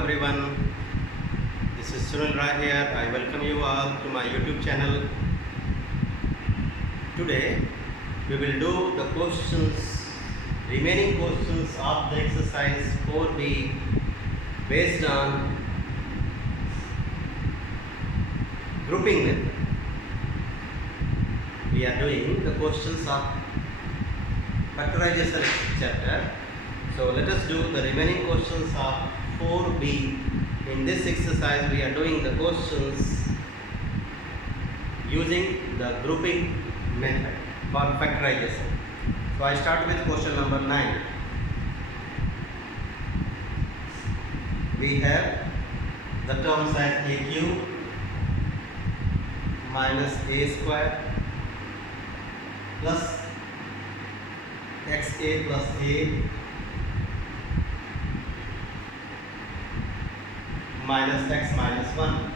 everyone, this is Sunil Rai here. I welcome you all to my YouTube channel. Today we will do the remaining questions of the exercise 4B based on grouping method. We are doing the questions of factorization chapter. So let us do the remaining questions of 4B. In this exercise we are doing the questions using the grouping method for factorization. So I start with question number 9. We have the terms as a cube minus a square plus xa plus a minus x minus 1.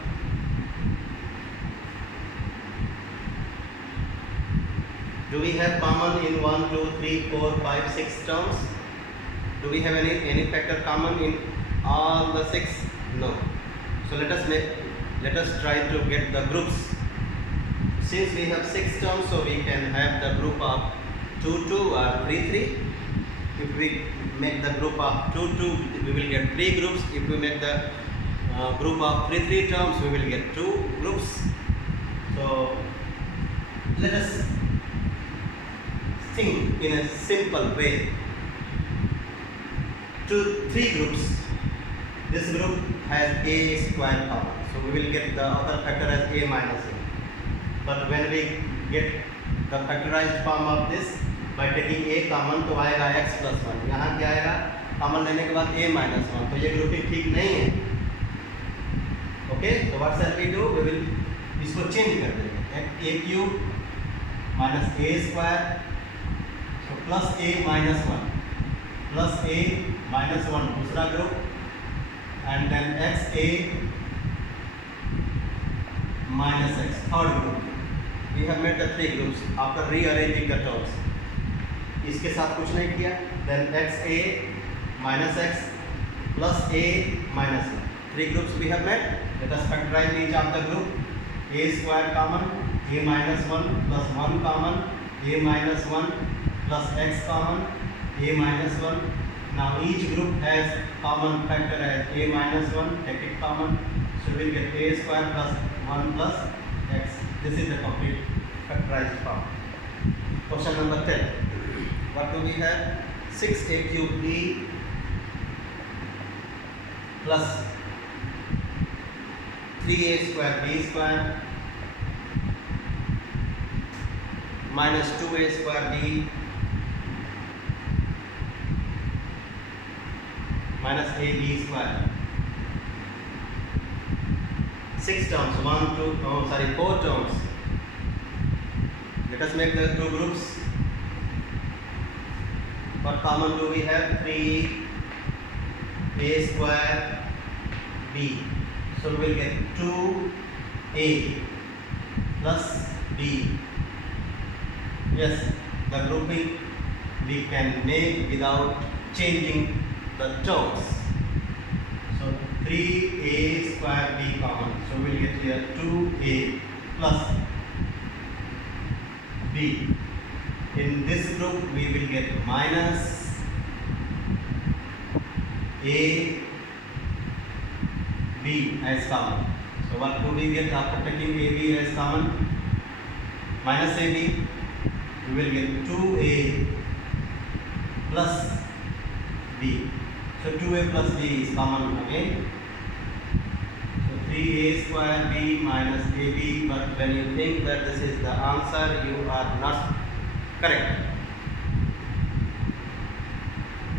Do we have common in 1, 2, 3, 4, 5, 6 terms? Do we have any factor common in all the 6? No. So let us try to get the groups. Since we have 6 terms, so we can have the group of 2, 2 or 3, 3. If we make the group of 2, 2, we will get 3 groups. If we make the group of 3, 3 terms, we will get 2 groups. So let us think in a simple way. 3 groups. This group has a square common, so we will get the other factor as a minus a. But when we get the factorized form of this by taking a common, तो आएगा x plus 1. यहाँ क्या आएगा? Common लेने के बाद a minus 1. तो ये ग्रुपिंग ठीक नहीं है. ओके, तो what shall we do? We will इसको चेंज कर देंगे. a cube minus a square, तो plus a minus 1 plus a minus 1 दूसरा group, and then x a minus x third group. We have made the 3 groups after rearranging the terms. इसके साथ कुछ नहीं किया. Then x a minus x plus a minus 1. 3 groups we have made. Let us factorize each of the group. A square common, a minus 1 plus 1 common, a minus 1 plus x common, a minus 1. Now each group has common factor as a minus 1. Take it common. So we will get a square plus 1 plus x. This is the complete factorized form. Question number 10. What do we have? 6a cube b plus 3a square b square minus 2a square b minus ab square. 6 terms, 4 terms. Let us make the 2 groups. What common do we have? 3a square b. So we will get 2a plus b. Yes, the grouping we can make without changing the terms. 3a square b common, so we will get here 2a plus b. In this group we will get minus a b as common. So what do we get after taking a b as common? Minus a b. We will get 2a plus b. So 2a plus b is common again. So 3a square b minus ab. But when you think that this is the answer, you are not correct.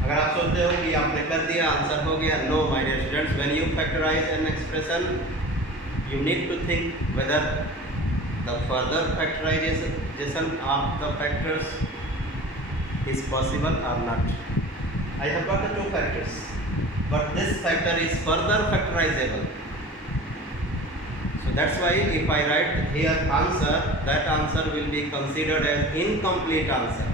अगर आप सोचते हो कि आपने कर दिया, answer हो गया, no my dear students. When you factorize an expression, you need to think whether the further factorization of the factors is possible or not. I have got the 2 factors, but this factor is further factorizable. So that's why if I write here answer, that answer will be considered as incomplete answer.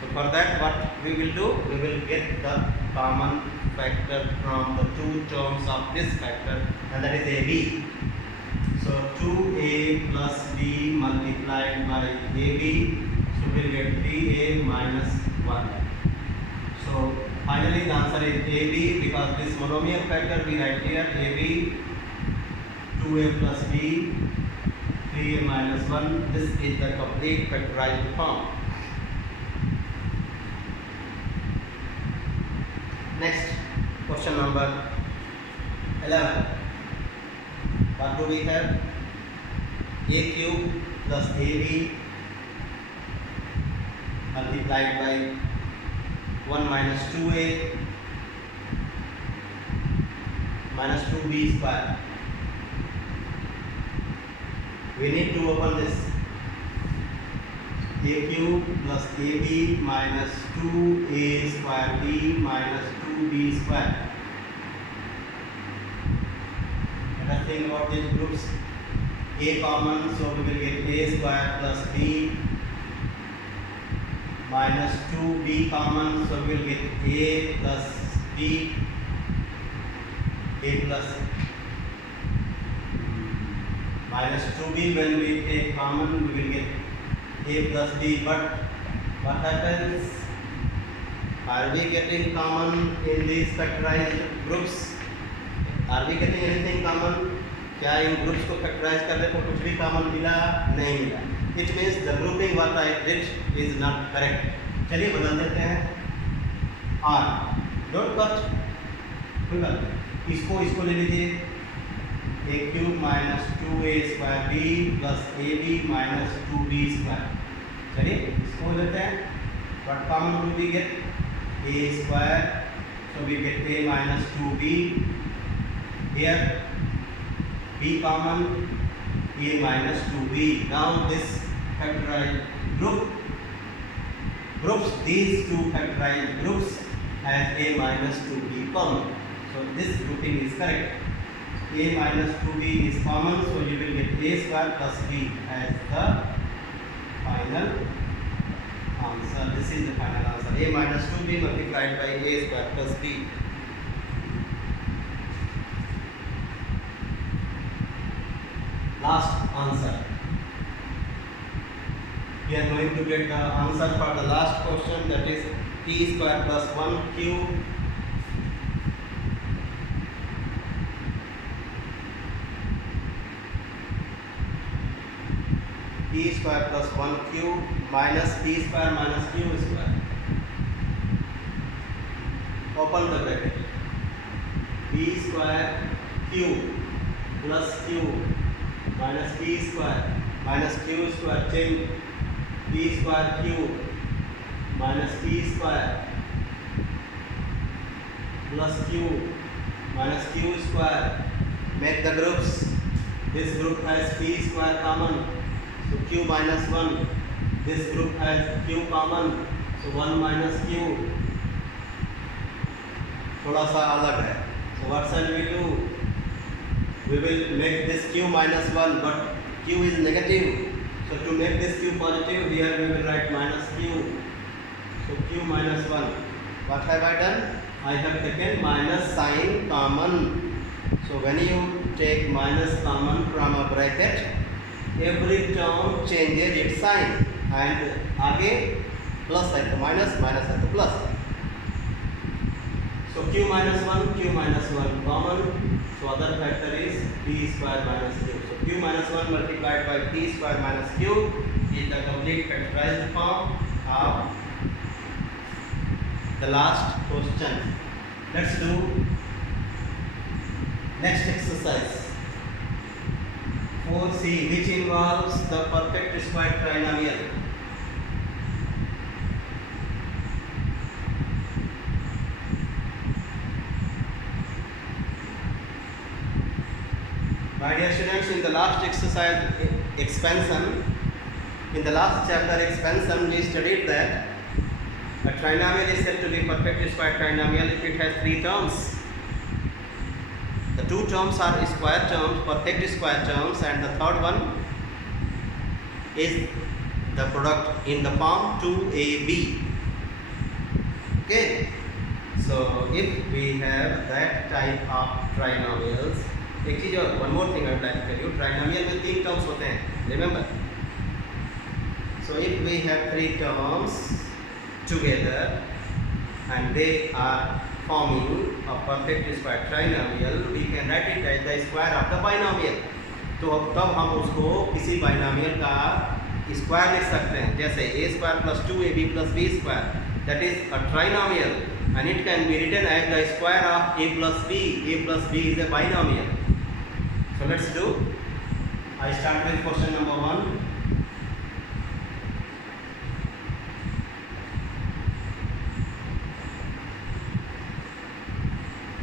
So for that what we will do? We will get the common factor from the two terms of this factor, and that is AB. So 2A plus B multiplied by AB, so we'll get 3A minus 1. So finally the answer is AB, because this monomial factor we write here AB, 2A plus B, 3A minus 1. This is the complete factorized form. Next, question number 11. What do we have? A cube plus AB multiplied by 1 minus 2A minus 2B square. We need to open this. A cube plus AB minus 2A square B minus 2B square. Let us think about these groups. A common, so we will get A square plus B minus 2B common, so we will get A plus B, A plus minus 2B. When we take common, we will get A plus B. But what happens? Are we getting common in these factorized groups? Are we getting anything common? क्या इन groups को factorise करने पर कुछ भी common मिला? नहीं मिला. It means the grouping what I did is not correct. चलिए बदल देते हैं. आर डोंट कट, कोई बात नहीं. इसको ले लीजिए. A cube minus 2A square B plus AB minus 2B square. चलिए इसको लेते हैं. What common will we get? A square, so we get A minus 2B. Here B common, A minus 2B. Now this factorized groups these two factorized groups has A minus 2B common. So this grouping is correct. A minus 2B is common, so you will get A square plus B as the final answer. This is the final answer. A minus 2B multiplied by A square plus B. Last answer. We are going to get the answer for the last question, that is t square plus 1q p square plus 1q minus p square minus q square. Open the bracket. p square q plus q minus p square minus q square, change p square q minus p square plus q minus q square. Make the groups. This group has p square common, so q minus 1. This group has q common, so 1 minus q. थोड़ा सा अलग है. So what shall we do? We will make this q minus 1, but q is negative. So to make this q positive, here we will write minus q. So q minus 1. What have I done? I have taken minus sign common. So when you take minus common from a bracket, every term changes its sign, and आगे plus है तो minus, minus है तो plus. So q minus 1 common. So other factor is p square minus q. So q minus 1 multiplied by p square minus q is the complete factorized form of the last question. Let's do next exercise 4c, which involves the perfect square trinomial. My dear students, in the last exercise expansion, in the last chapter expansion, we studied that a trinomial is said to be perfect square trinomial if it has 3 terms. The 2 terms are square terms, perfect square terms, and the third one is the product in the form 2ab. Okay. So if we have that type of trinomials, एक चीज और, one more thing I would like to tell you, trinomial में 3 terms होते हैं, remember. So if we have 3 terms together and they are forming a perfect square trinomial, we can write it as the square of the binomial. तो तब हम उसको किसी binomial का square लिख सकते हैं, जैसे a square plus 2ab plus b square, that is a trinomial and it can be written as the square of a plus b. A plus b is a binomial. So let's do. I start with question number 1.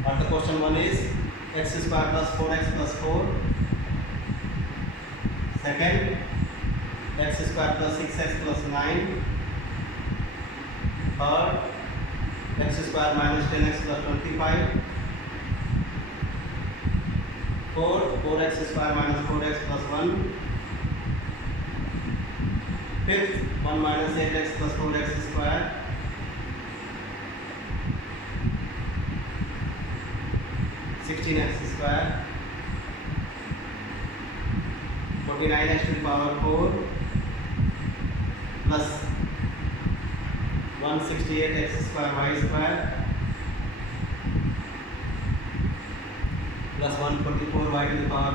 What the question 1 is x square plus 4x plus 4. Second, x square plus 6x plus 9. Third, x square minus 10x plus 25. Fourth, 4x square minus 4x plus 1. Fifth, 1 minus 8x plus 4x square. X square, 49x to the power 4 plus 168x square y square plus 144y to the power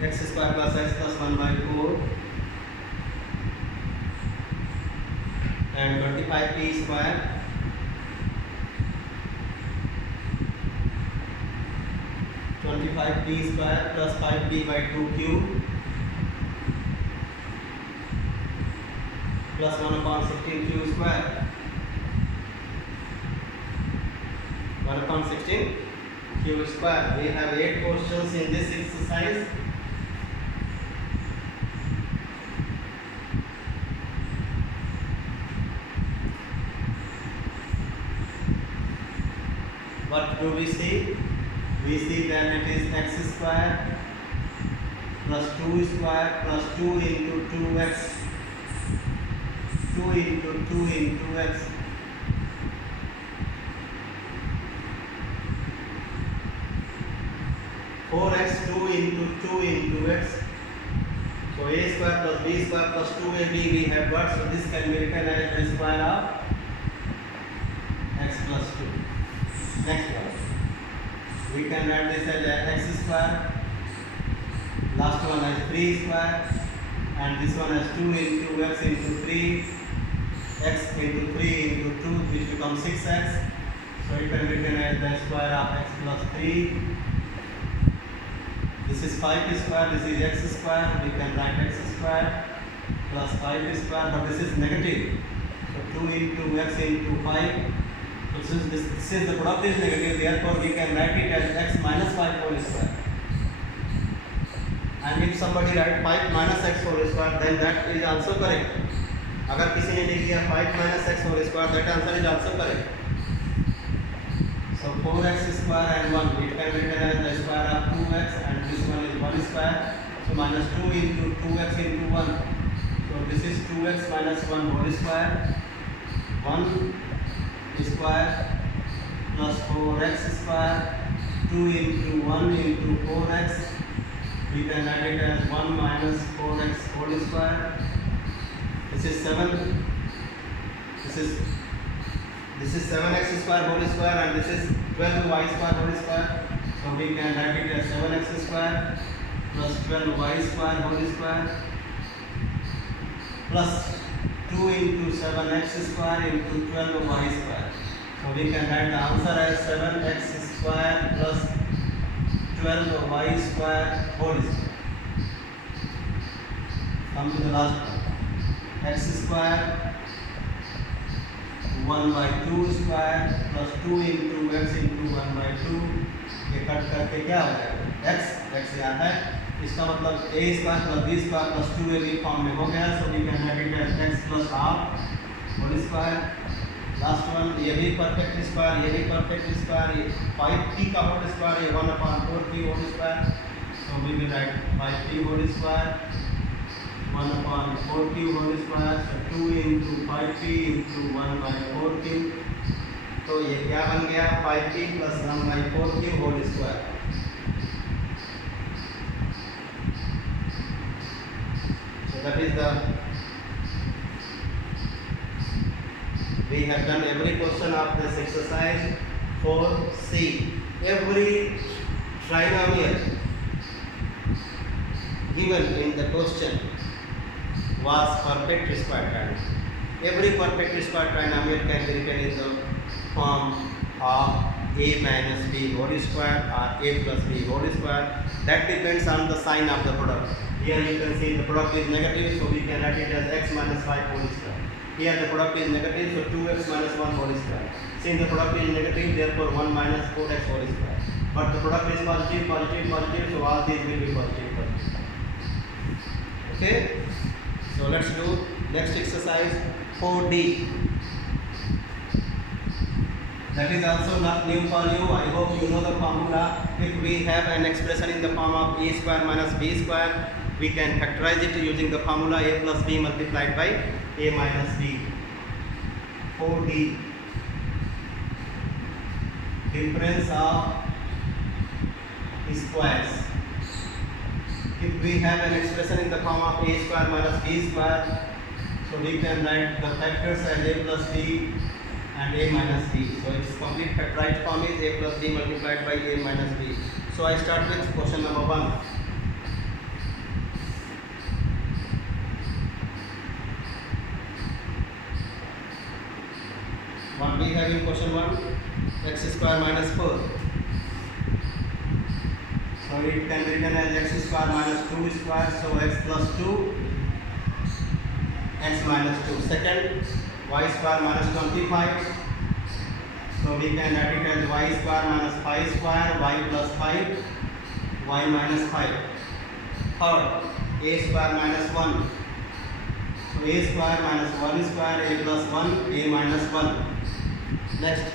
4 x square plus x plus 1 by 4 and 25p square p square plus 5p by 2 cube plus 1 upon 16 q square. 1 upon 16 q square. We have 8 questions in this exercise. What do we see? We see that it is x square plus 2 square plus 2 into 2x, 2 into 2 into x, four x, 2 into x. So a square plus b square plus 2ab we have got. So this can be written as the square of x plus 2. Next one. We can write this as x square, last one as 3 square, and this one as 2 into x into 3, x into 3 into 2, which becomes 6x. So it can be written as the square of x plus 3. This is 5 square, this is x square, we can write x square plus 5 square, but this is negative. So 2 into x into 5. So this is the product is negative, therefore we can write it as x minus 5 whole square. And if somebody write 5 minus x whole square, then that is also correct. अगर किसी ने लिख दिया 5 minus x whole square, that answer is also correct. So 4x square and 1, it can be written as the square of 2x, and this one is 1 square. So minus 2 into 2x into 1. So this is 2x minus 1 whole square. 1 square plus 4x square, 2 into 1 into 4x. We can write it as 1 minus 4x whole square. This is 7. This is 7x square whole square, and this is 12y square whole square. So we can write it as 7x square plus 12y square whole square plus 2 into 7x square into 12y square. So we can write the answer as 7x square plus 12y square whole square. Come to the last one. X square 1 by 2 square plus 2 into x into 1 by 2. ये cut करके क्या हो जाएगा? x यहाँ है, इसका मतलब a square plus b square plus 2ab form में हो गया. So we can write it as x plus half whole square. Last one, ये भी परफेक्ट स्क्वायर, ये भी परफेक्ट स्क्वायर, ये 5p का होल स्क्वायर, ये 1/4p whole square. So we will write 5p whole square, 1 upon 4 cube whole square, so 2 into 5p into 1 by 4 cube. तो ये क्या बन गया 5p plus 1 by 4 cube whole square. So that is the, we have done every question of this exercise. 4c, every trinomial given in the question was perfect square trinomial. Every perfect square trinomial can be written in the form of a minus b whole square or a plus b whole square. That depends on the sign of the product. Here you can see the product is negative, so we can write it as x minus 5 whole square. Here the product is negative, so 2x minus 1 whole square. Since the product is negative, therefore 1 minus 4x whole square. But the product is positive, positive, positive, so all these will be positive, positive. Okay? So let's do next exercise 4D. That is also not new for you. I hope you know the formula. If we have an expression in the form of a square minus b square, we can factorize it using the formula a plus b multiplied by a minus b. 4D. Difference of squares. If we have an expression in the form of a square minus b square, so we can write the factors as a plus b and a minus b. So its complete factorized form is a plus b multiplied by a minus b. So I start with question number 1. What we have in question 1? X square minus 4. So it can be written as x square minus 2 square. So x plus 2, x minus 2. Second, y square minus 25. So we can write it as y square minus 5 square, y plus 5, y minus 5. Third, a square minus 1. So a square minus 1 square, a plus 1, a minus 1. Next,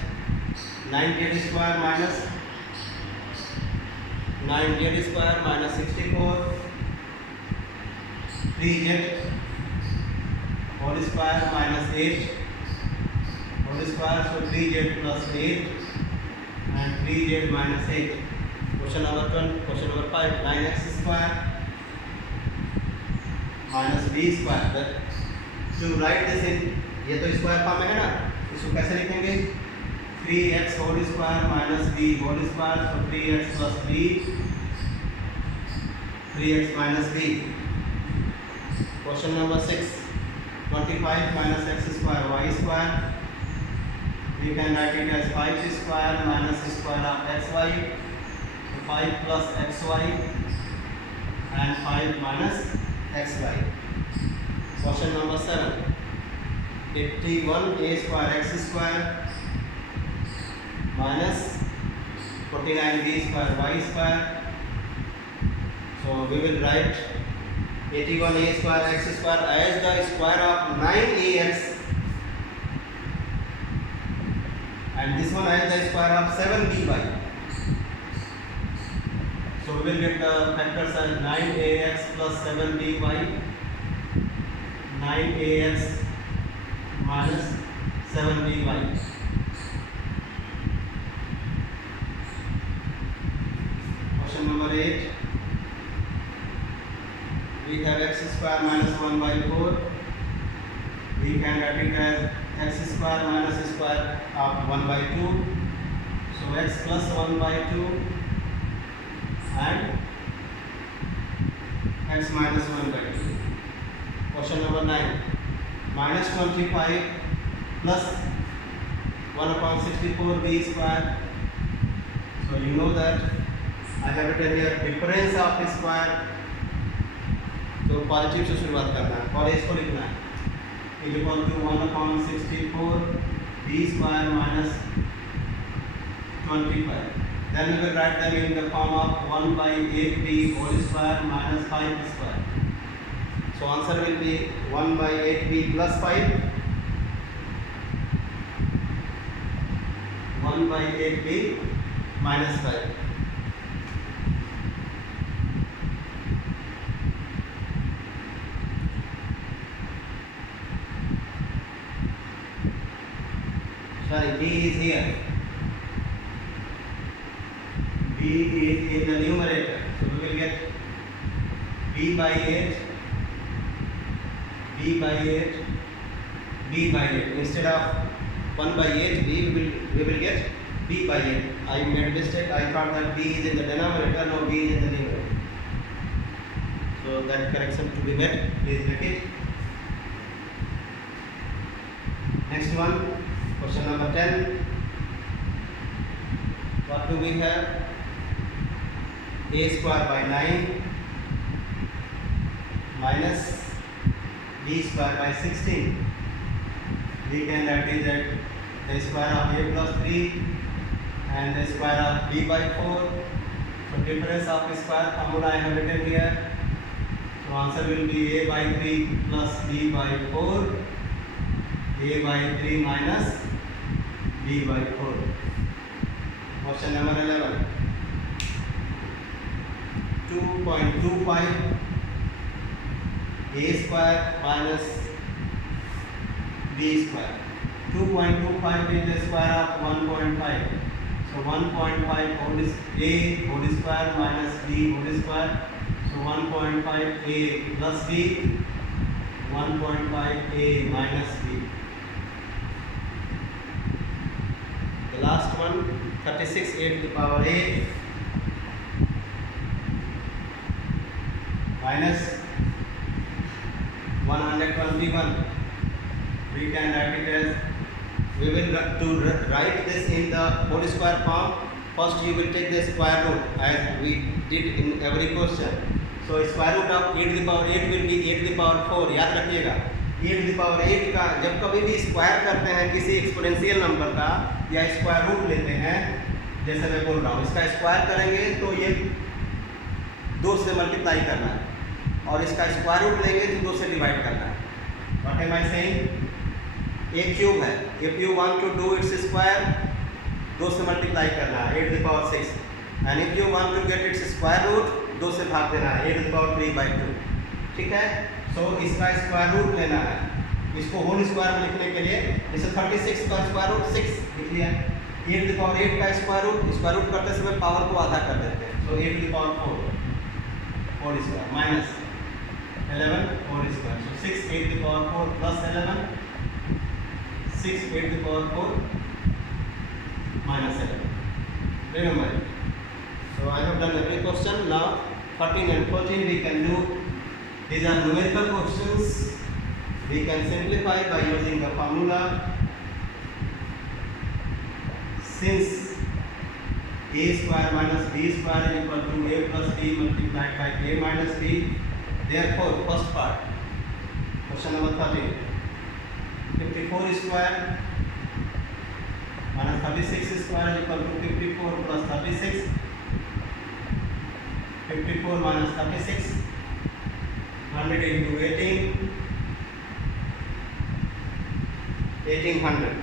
9z square minus 9z square minus 64, 3z whole square minus 8 whole square, so 3z plus 8 and 3z minus 8. Question number 5, 9x square minus b square. That to write this in, ये तो square form में है ना, इसको कैसे लिखेंगे 3x whole square minus b whole square, so 3x plus b, 3x minus b. Question number 6, 25 minus x square y square. We can write it as 5 square minus square of xy, so 5 plus xy and 5 minus xy. Question number 7, 81 a square x square minus 49 b square y square. So we will write 81 a square x square as the square of 9ax, and this one as the square of 7by. So we will get the factors as 9ax plus 7by, 9ax minus 7by. Question number 8. We have x square minus 1 by 4. We can write it as x square minus square of 1 by 2. So x plus 1 by 2 and x minus 1 by 2. Question number 9. Minus 25 plus 1 upon 64 b square. So you know that I have written here difference of square. तो positive से शुरुआत करना है और इसको लिखना है is equal to 1 upon 64 b square minus 25. Then we will write them in the form of 1 by 8b whole square minus 5 square. So answer will be 1 by 8b plus 5, 1 by 8b minus 5. sorry, b is here. B is in the numerator, so we will get b by 8, b by 8, b by 8. Instead of 1 by 8, we will get b by 8. I made mistake. I thought that b is in the denominator. No, b is in the numerator. So that correction to be made. Please make it. Next one, question number 10. What do we have? A square by 9 minus b square by 16. We can that is that the square of a plus 3 and the square of b by 4. So difference of square formula I have written here. So answer will be a by 3 plus b by 4. A by 3 minus b by 4. Question number 11. 2.25 a square minus b square. 2.25 is the square of 1.5. So 1.5 whole is a whole square minus b whole square. So 1.5 a plus b, 1.5 a minus b. The last one, 36 a to the power a minus 121. We can write it as, we will write this in the whole square form. First you will take the square root as we did in every question. So square root of a to the power 8 will be a to the power 4. याद रखिएगा, a to the power 8 का जब कभी भी square करते हैं किसी exponential number का या स्क्वायर रूट लेते हैं, जैसे मैं बोल रहा हूँ, इसका स्क्वायर करेंगे तो ये 2 से मल्टीप्लाई करना है और इसका स्क्वायर रूट लेंगे तो 2 से डिवाइड करना है. What am I saying? a cube है, if you want to do its square 2 से मल्टीप्लाई करना है, 8 to the power 6, and if you want to get its square root 2 से भाग देना है, 8 to the power 3 by 2. ठीक है. सो इसका स्क्वायर रूट लेना है. इसको होल स्क्वायर में लिखने के लिए जैसे 36 का स्क्वायर रूट 6 लिख लिया, 8 to the power 8 का स्क्वायर रूट करते समय पावर को आधा कर देते हैं. So 8 to the power 4 whole square minus 11 whole square. So 6 8 to the power 4 plus 11, 6 8 to the power 4 minus 11. Remember it. So I have done every question. Now 13 and 14 we can do. These are numerical questions. We can simplify by using the formula. Since a square minus b square is equal to a plus b multiplied by a minus b, therefore first part, question number 13, 54 square minus 36 square is equal to 54 plus 36. 54 minus 36, 100 into 18, 1800.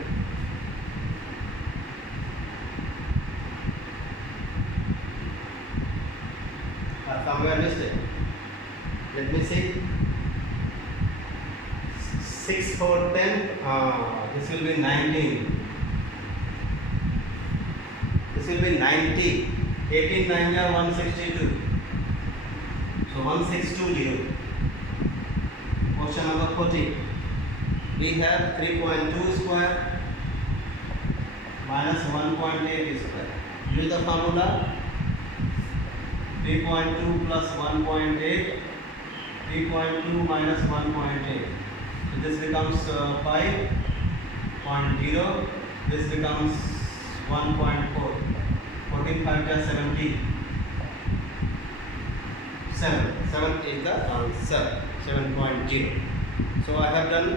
Somewhere mistake. Let me see. 6 4 10. This will be 19. This will be 90. 18 9 are 162. So 1620. Question number 14. We have 3.2 square minus 1.8 square. Use the formula. 3.2 plus 1.8. 3.2 minus 1.8. So this becomes 5.0. This becomes 1.4. 14 5 is 70. 7 is the answer. 7.0. So I have done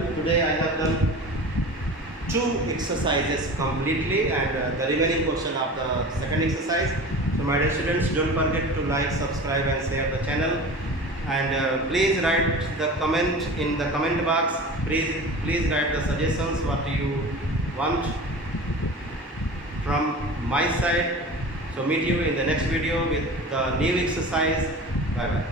2 exercises completely, and the remaining portion of the second exercise. So my dear students, don't forget to like, subscribe and share the channel, and please write the comment in the comment box. Please write the suggestions what you want from my side. So meet you in the next video with the new exercise. Bye bye.